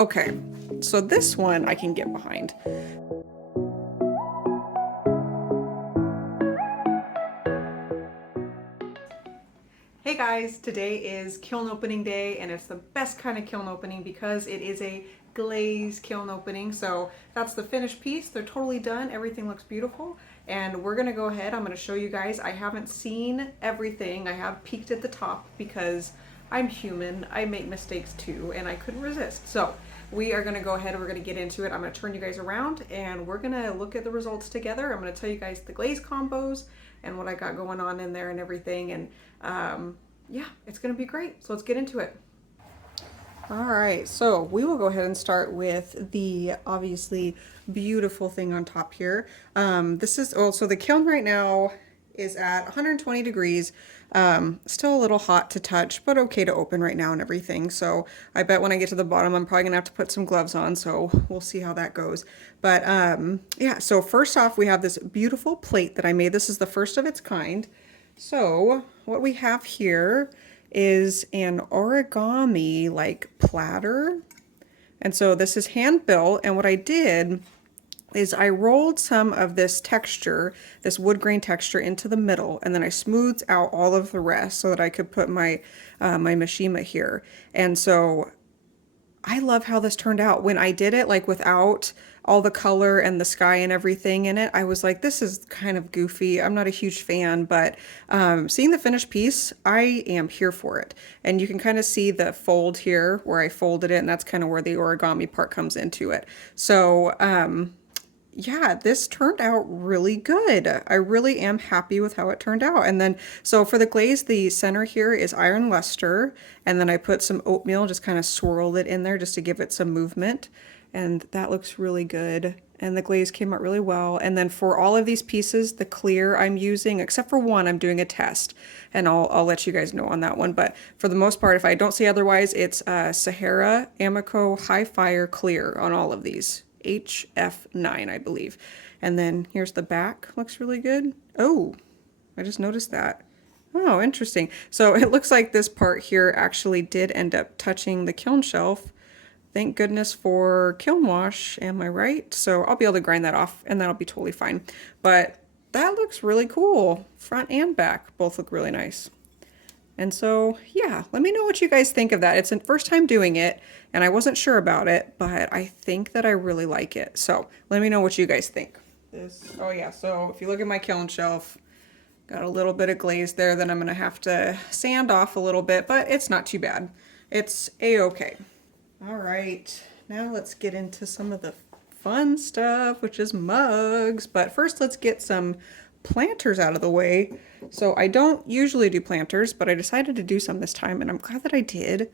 Okay, so this one I can get behind. Hey guys, today is kiln opening day, and it's the best kind of kiln opening because it is a glaze kiln opening. So that's the finished piece. They're totally done. Everything looks beautiful. And we're gonna go ahead. I'm gonna show you guys. I haven't seen everything. I have peeked at the top because I'm human. I make mistakes too, and I couldn't resist. So we are gonna go ahead and we're gonna get into it. I'm gonna turn you guys around and we're gonna look at the results together. I'm gonna tell you guys the glaze combos and what I got going on in there and everything. And yeah, it's gonna be great. So let's get into it. All right, so we will go ahead and start with the obviously beautiful thing on top here. This is also the kiln right now is at 120 degrees. Still a little hot to touch, but okay to open right now and everything. So I bet when I get to the bottom, I'm probably gonna have to put some gloves on. So we'll see how that goes. But yeah, so first off, we have this beautiful plate that I made. This is the first of its kind. So what we have here is an origami like platter. And so this is hand built, and what I did is I rolled some of this texture, this wood grain texture, into the middle, and then I smoothed out all of the rest so that I could put my my mashima here. And so I love how this turned out. When I did it like without all the color and the sky and everything in it, I was like, this is kind of goofy. I'm not a huge fan, but seeing the finished piece, I am here for it. And you can kind of see the fold here where I folded it, and that's kind of where the origami part comes into it. So yeah, this turned out really good. I really am happy with how it turned out. And then, so for the glaze, the center here is iron luster, and then I put some oatmeal, just kind of swirled it in there just to give it some movement. And that looks really good. And the glaze came out really well. And then for all of these pieces, the clear I'm using, except for one, I'm doing a test, and I'll let you guys know on that one. But for the most part, if I don't see otherwise, it's Sahara Amaco High Fire Clear on all of these. HF9, I believe. And then here's the back. Looks really good. Oh, I just noticed that. Oh, interesting. So it looks like this part here actually did end up touching the kiln shelf. Thank goodness for kiln wash, am I right? So I'll be able to grind that off and that'll be totally fine. But that looks really cool. Front and back both look really nice. And so, yeah, let me know what you guys think of that. It's the first time doing it, and I wasn't sure about it, but I think that I really like it. So let me know what you guys think. Oh yeah, so if you look at my kiln shelf, got a little bit of glaze there that I'm gonna have to sand off a little bit, but it's not too bad. It's a-okay. All right, now let's get into some of the fun stuff, which is mugs. But first, let's get some planters out of the way. So I don't usually do planters, but I decided to do some this time, and I'm glad that I did.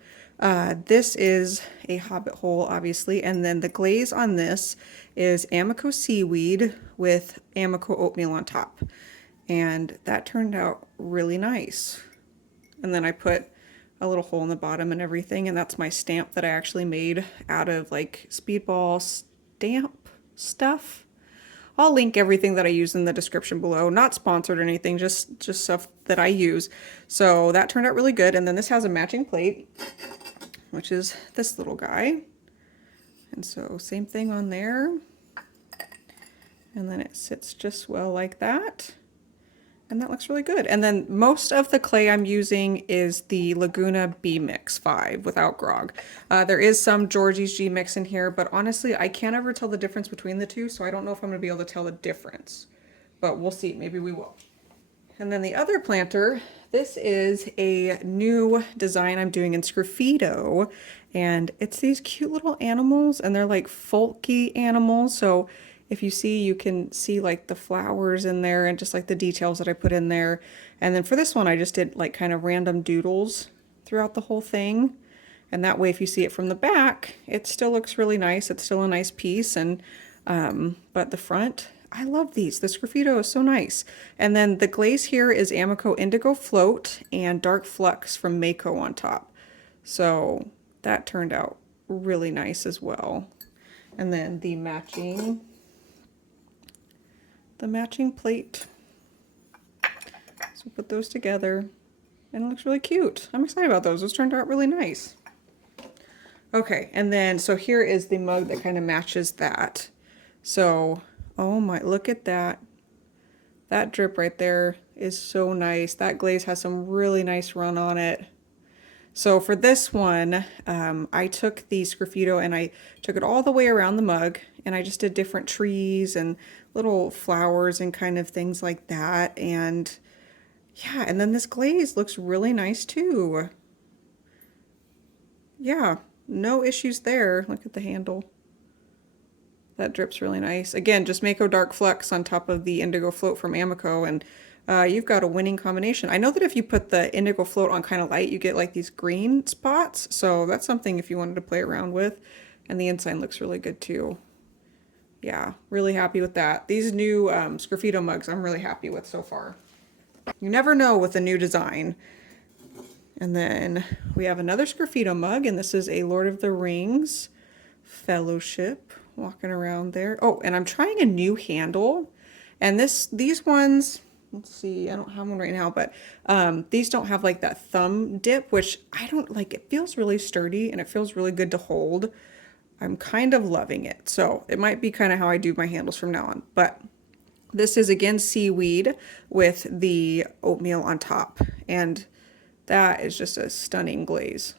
This is a hobbit hole, obviously, and then the glaze on this is Amaco seaweed with Amaco oatmeal on top, and that turned out really nice. And then I put a little hole in the bottom and everything, and that's my stamp that I actually made out of like Speedball stamp stuff. I'll link everything that I use in the description below. Not sponsored or anything, just stuff that I use. So that turned out really good. And then this has a matching plate, which is this little guy. And so same thing on there. And then it sits just well like that. And that looks really good. And then most of the clay I'm using is the Laguna B Mix 5 without grog. There is some Georgie's G Mix in here, but honestly, I can't ever tell the difference between the two, so I don't know if I'm gonna be able to tell the difference. But we'll see, maybe we will. And then the other planter, this is a new design I'm doing in Scruffito, and it's these cute little animals, and they're like folky animals, so if you see, you can see like the flowers in there and just like the details that I put in there. And then for this one, I just did like kind of random doodles throughout the whole thing. And that way, if you see it from the back, it still looks really nice. It's still a nice piece. And, but the front, I love these. The Scruffito is so nice. And then the glaze here is Amaco Indigo Float and Dark Flux from Mako on top. So that turned out really nice as well. And then the matching plate. So put those together and it looks really cute. I'm excited about those. Those turned out really nice. Okay, and then so here is the mug that kind of matches that. So, oh my, look at that. That drip right there is so nice. That glaze has some really nice run on it. So for this one, I took the Scruffito and I took it all the way around the mug, and I just did different trees and little flowers and kind of things like that. And yeah, and then this glaze looks really nice too. Yeah, no issues there. Look at the handle. That drips really nice. Again, just Mako Dark Flux on top of the Indigo Float from Amaco, and you've got a winning combination. I know that if you put the Indigo Float on kind of light, you get like these green spots, so that's something if you wanted to play around with. And the inside looks really good too. Yeah, really happy with that. These new Scruffito mugs I'm really happy with so far. You never know with a new design. And then we have another Scruffito mug, and this is a Lord of the Rings Fellowship. Walking around there. Oh, and I'm trying a new handle. And these ones, let's see, I don't have one right now, but these don't have like that thumb dip, which I don't like. It feels really sturdy and it feels really good to hold. I'm kind of loving it. So it might be kind of how I do my handles from now on. But this is again seaweed with the oatmeal on top. And that is just a stunning glaze.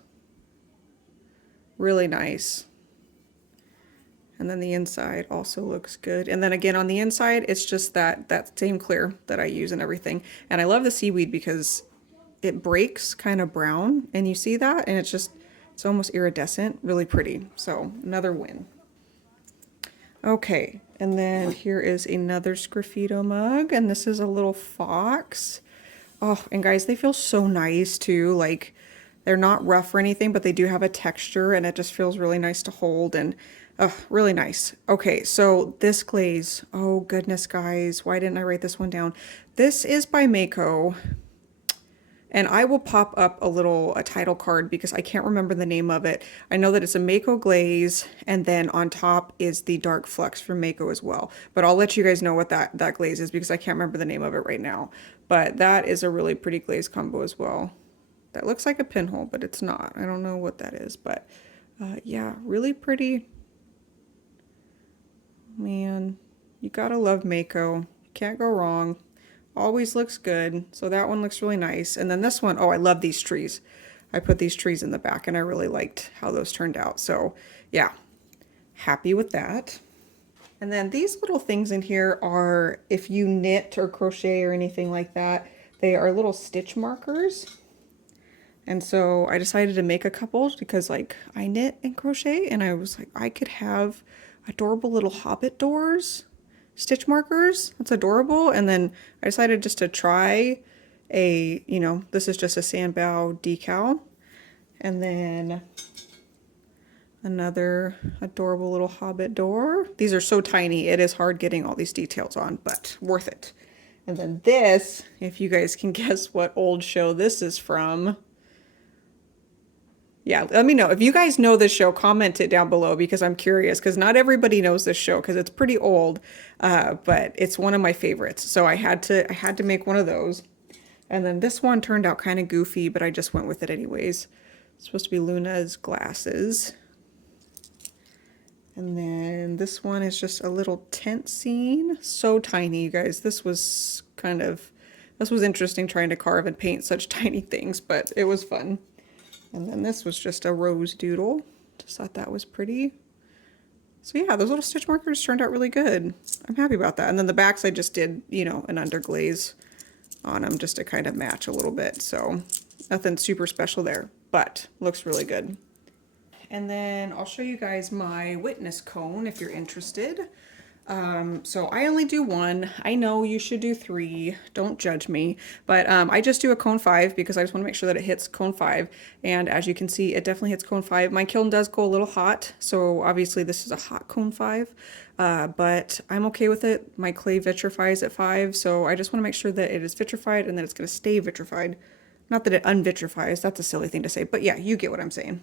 Really nice. And then the inside also looks good. And then again on the inside, it's just that same clear that I use and everything. And I love the seaweed because it breaks kind of brown, and you see that, and it's almost iridescent, really pretty. So another win. Okay, and then here is another Scruffito mug, and this is a little fox. Oh, and guys, they feel so nice too. Like, they're not rough or anything, but they do have a texture, and it just feels really nice to hold. And oh, really nice. Okay, so this glaze, oh goodness, guys, why didn't I write this one down? This is by Mako, and I will pop up a title card because I can't remember the name of it. I know that it's a Mako glaze, and then on top is the Dark Flux from Mako as well. But I'll let you guys know what that glaze is because I can't remember the name of it right now. But that is a really pretty glaze combo as well. That looks like a pinhole, but it's not. I don't know what that is, but yeah, really pretty. Man, you gotta love Mako. You can't go wrong. Always looks good. So that one looks really nice. And then this one, oh, I love these trees. I put these trees in the back and I really liked how those turned out. So yeah, happy with that. And then these little things in here are, if you knit or crochet or anything like that, they are little stitch markers. And so I decided to make a couple because like I knit and crochet, and I was like, I could have adorable little hobbit doors, stitch markers. That's adorable. And then I decided just to try this is just a sandbow decal. And then another adorable little hobbit door. These are so tiny. It is hard getting all these details on, but worth it. And then this, if you guys can guess what old show this is from. Yeah, let me know. If you guys know this show, comment it down below because I'm curious, because not everybody knows this show because it's pretty old, but it's one of my favorites. So I had to make one of those. And then this one turned out kind of goofy, but I just went with it anyways. It's supposed to be Luna's glasses. And then this one is just a little tent scene. So tiny, you guys. This was interesting trying to carve and paint such tiny things, but it was fun. And then this was just a rose doodle. Just thought that was pretty. So yeah, those little stitch markers turned out really good. I'm happy about that. And then the backs I just did, an underglaze on them just to kind of match a little bit. So nothing super special there, but looks really good. And then I'll show you guys my witness cone if you're interested. So I only do one. I know you should do 3. Don't judge me. But I just do a cone 5 because I just want to make sure that it hits cone 5. And as you can see, it definitely hits cone 5. My kiln does go a little hot, so obviously this is a hot cone 5. But I'm okay with it. My clay vitrifies at 5, so I just want to make sure that it is vitrified and that it's going to stay vitrified. Not that it unvitrifies. That's a silly thing to say. But yeah, you get what I'm saying.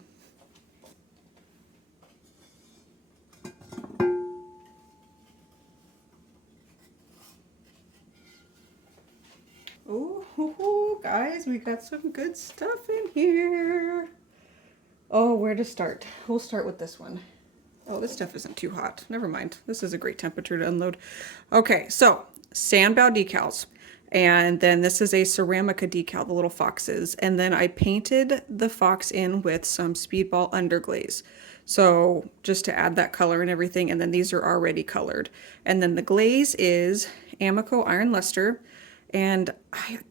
Oh, guys, we got some good stuff in here. Oh, where to start? We'll start with this one. Oh, this stuff isn't too hot. Never mind. This is a great temperature to unload. Okay, so sandbow decals. And then this is a Ceramica decal, the little foxes. And then I painted the fox in with some Speedball underglaze. So just to add that color and everything. And then these are already colored. And then the glaze is Amaco Iron Luster. And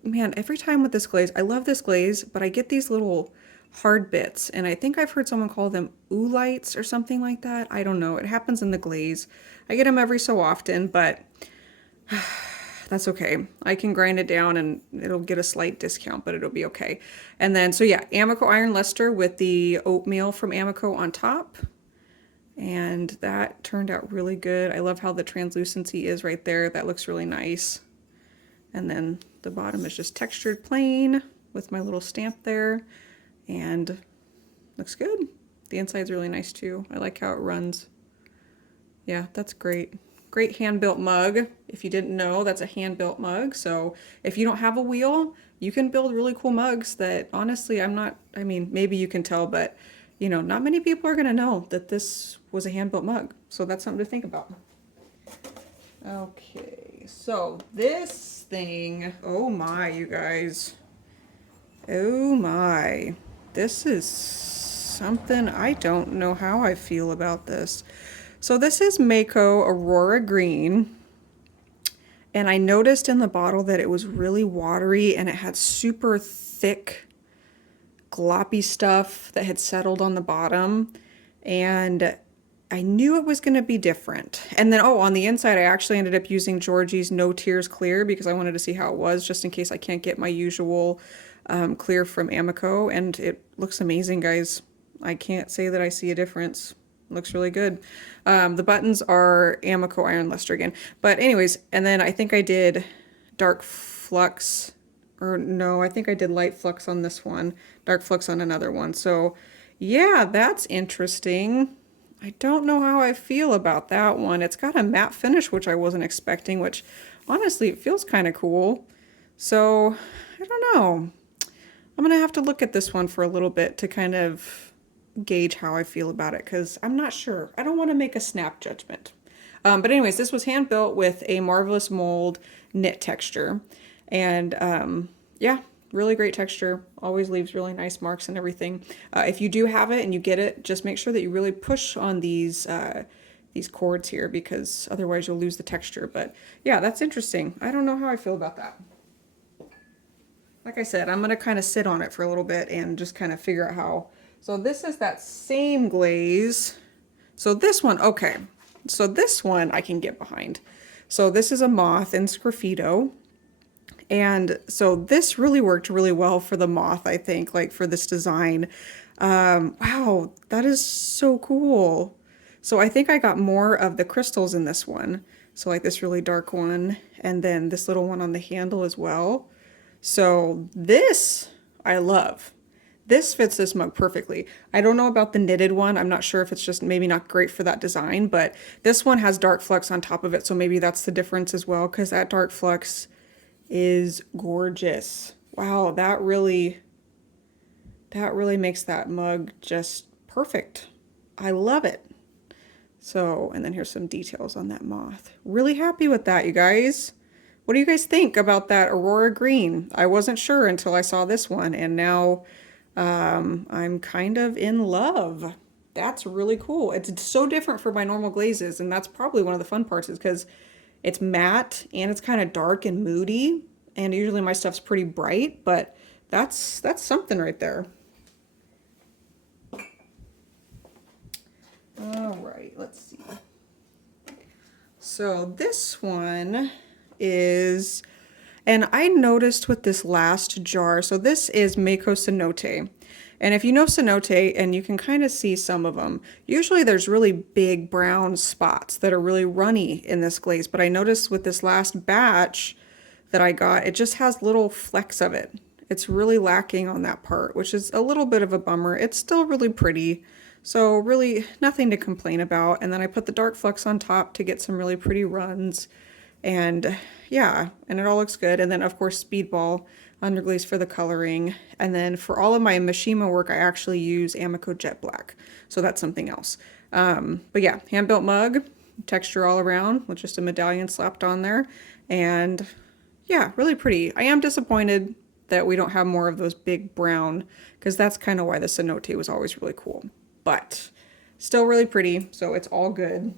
man, every time with this glaze, I love this glaze, but I get these little hard bits, and I think I've heard someone call them oolites or something like that. I don't know. It happens in the glaze. I get them every so often, but that's okay. I can grind it down and it'll get a slight discount, but it'll be okay. And then, so yeah, Amaco Iron Luster with the oatmeal from Amaco on top. And that turned out really good. I love how the translucency is right there. That looks really nice. And then the bottom is just textured plain with my little stamp there. And looks good. The inside's really nice too. I like how it runs. Yeah, that's great. Great hand-built mug. If you didn't know, that's a hand-built mug. So if you don't have a wheel, you can build really cool mugs that honestly, I mean, maybe you can tell, but you know, not many people are gonna know that this was a hand-built mug. So that's something to think about. Okay, so this thing, oh my, you guys. Oh my. This is something, I don't know how I feel about this. So this is Mako Aurora Green. And I noticed in the bottle that it was really watery and it had super thick, gloppy stuff that had settled on the bottom. And I knew it was going to be different. And then, oh, on the inside, I actually ended up using Georgie's No Tears Clear because I wanted to see how it was, just in case I can't get my usual clear from Amaco, and it looks amazing, guys. I can't say that I see a difference. It looks really good. The buttons are Amaco Iron Luster again. But anyways, and then I think I did dark flux, or no, I think I did light flux on this one, dark flux on another one. So yeah, that's interesting. I don't know how I feel about that one. It's got a matte finish, which I wasn't expecting, which honestly, it feels kind of cool. So I don't know. I'm going to have to look at this one for a little bit to kind of gauge how I feel about it, because I'm not sure. I don't want to make a snap judgment. But anyways, this was hand built with a Marvelous Mold knit texture. And yeah, really great texture. Always leaves really nice marks and everything. If you do have it and you get it, just make sure that you really push on these cords here, because otherwise you'll lose the texture. But yeah, that's interesting. I don't know how I feel about that. Like I said, I'm going to kind of sit on it for a little bit and just kind of figure out how. So this is that same glaze. So this one, okay. So this one I can get behind. So this is a Moth Scruffito. And so this really worked really well for the moth, I think, like for this design. Wow, that is so cool. So I think I got more of the crystals in this one. So like this really dark one, and then this little one on the handle as well. So this I love. This fits this mug perfectly. I don't know about the knitted one. I'm not sure if it's just maybe not great for that design, but this one has dark flux on top of it. So maybe that's the difference as well, because that dark flux is gorgeous. Wow, that really makes that mug just perfect. I love it. So, and then here's some details on that moth. Really happy with that, you guys. What do you guys think about that Aurora Green? I wasn't sure until I saw this one, and now I'm kind of in love. That's really cool. It's so different from my normal glazes, and that's probably one of the fun parts, is because it's matte and it's kind of dark and moody, and usually my stuff's pretty bright, but that's something right there. All right, let's see. So this one is, and I noticed with this last jar, so this is Mako Cenote. And if you know Cenote, and you can kind of see some of them, usually there's really big brown spots that are really runny in this glaze. But I noticed with this last batch that I got, it just has little flecks of it. It's really lacking on that part, which is a little bit of a bummer. It's still really pretty, so really nothing to complain about. And then I put the dark flux on top to get some really pretty runs. And yeah, and it all looks good. And then of course Speedball underglaze for the coloring. And then for all of my Mishima work, I actually use Amaco Jet Black. So that's something else. But yeah, hand-built mug, texture all around with just a medallion slapped on there. And yeah, really pretty. I am disappointed that we don't have more of those big brown, because that's kind of why the cenote was always really cool. But still really pretty, so it's all good.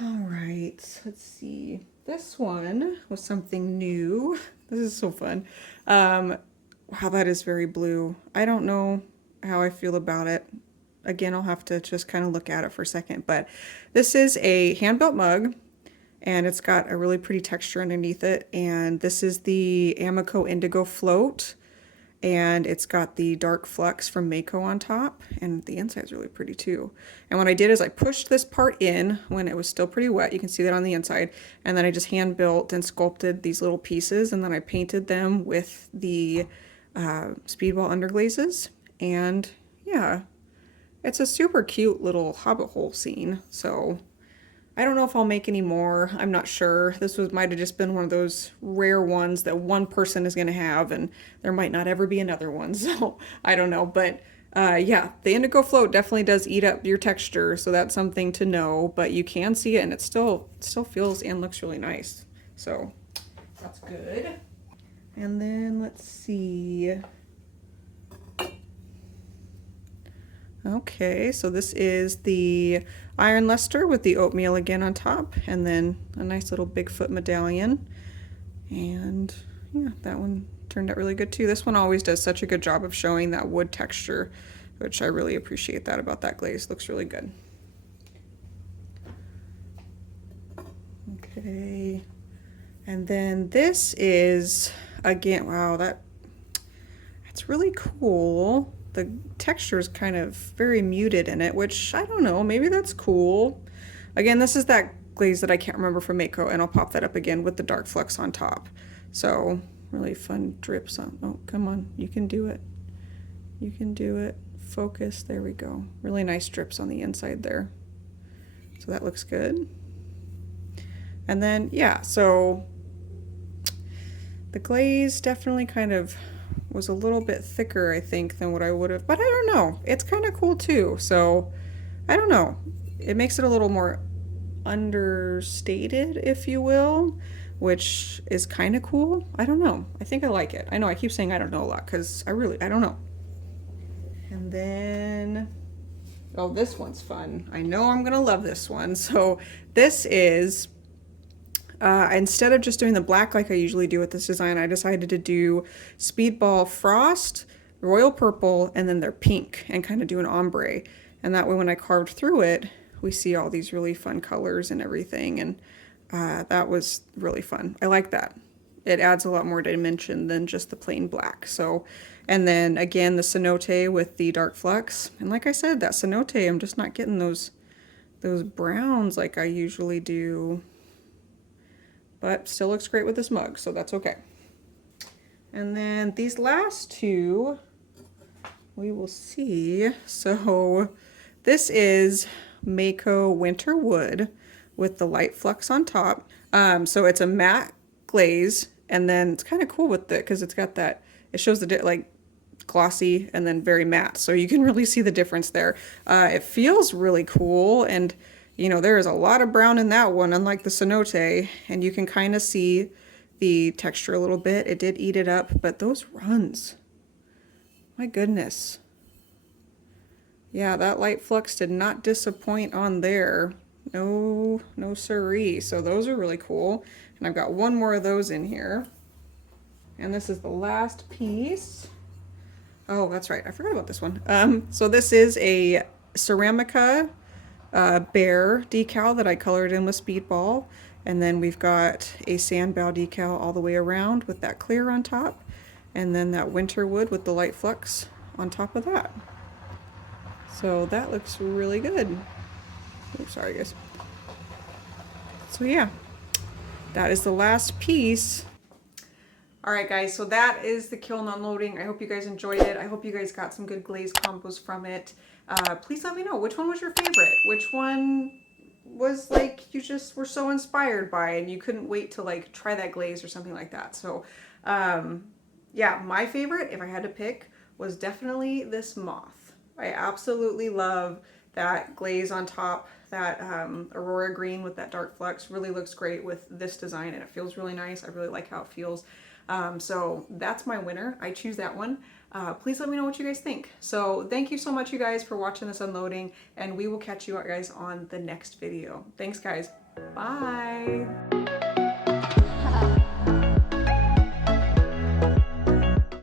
All right, let's see. This one was something new. This is so fun. Wow, that is very blue. I don't know how I feel about it. Again, I'll have to just kind of look at it for a second, but this is a hand-built mug, and it's got a really pretty texture underneath it. And this is the Amaco Indigo float, and it's got the dark Flux from Mako on top, and the inside's really pretty too. And what I did is I pushed this part in when it was still pretty wet. You can see that on the inside. And then I just hand built and sculpted these little pieces, and then I painted them with the Speedball underglazes. And yeah, it's a super cute little hobbit hole scene. So I don't know if I'll make any more. I'm not sure. This might have just been one of those rare ones that one person is going to have, and there might not ever be another one. So I don't know. But yeah, the indigo float definitely does eat up your texture, so that's something to know. But you can see it, and it still feels and looks really nice. So that's good. And then let's see. Okay, so this is the iron luster with the oatmeal again on top, and then a nice little Bigfoot medallion. And yeah, that one turned out really good too. This one always does such a good job of showing that wood texture, which I really appreciate that about that glaze. Looks really good. Okay, and then this is, again, wow, that's really cool. The texture is kind of very muted in it, which I don't know, maybe that's cool. Again, this is that glaze that I can't remember from Mako, and I'll pop that up again with the dark Flux on top. So really fun drips on. Oh, come on, you can do it. You can do it. Focus, there we go. Really nice drips on the inside there. So that looks good. And then, yeah, so the glaze definitely kind of was a little bit thicker, I think, than what I would have, but I don't know. It's kind of cool too. So I don't know. It makes it a little more understated, if you will, which is kind of cool. I don't know. I think I like it. I know I keep saying I don't know a lot because I don't know. And then, oh, this one's fun. I know I'm gonna love this one. So this is, instead of just doing the black like I usually do with this design, I decided to do Speedball Frost, Royal Purple, and then their pink, and kind of do an ombre. And that way when I carved through it, we see all these really fun colors and everything, and that was really fun. I like that. It adds a lot more dimension than just the plain black. So, and then again, the cenote with the dark Flux. And like I said, that cenote, I'm just not getting those browns like I usually do. But still looks great with this mug, so that's okay. And then these last two, we will see. So this is Mako Winter Wood with the light Flux on top. So it's a matte glaze, and then it's kind of cool with it because it's got that, it shows the like glossy and then very matte, so you can really see the difference there. It feels really cool, and you know, there is a lot of brown in that one, unlike the cenote, and you can kind of see the texture a little bit. It did eat it up, but those runs, my goodness. Yeah, that light Flux did not disappoint on there. No siree. So those are really cool. And I've got one more of those in here. And this is the last piece. Oh, that's right. I forgot about this one. So this is a Ceramica bear decal that I colored in with Speedball, and then we've got a sandbow decal all the way around with that clear on top, and then that winter wood with the light Flux on top of that. So that looks really good. Oops, sorry guys. So yeah, that is the last piece. All right guys, so that is the kiln unloading. I hope you guys enjoyed it. I hope you guys got some good glaze combos from it. Please let me know, which one was your favorite? Which one was like you just were so inspired by and you couldn't wait to like try that glaze or something like that? So Yeah, my favorite, if I had to pick, was definitely this moth. I absolutely love that glaze on top. That Aurora green with that dark flux really looks great with this design, and it feels really nice. I really like how it feels. So that's my winner. I choose that one. Please let me know what you guys think. So thank you so much, you guys, for watching this unloading, and we will catch you guys on the next video. Thanks, guys. Bye.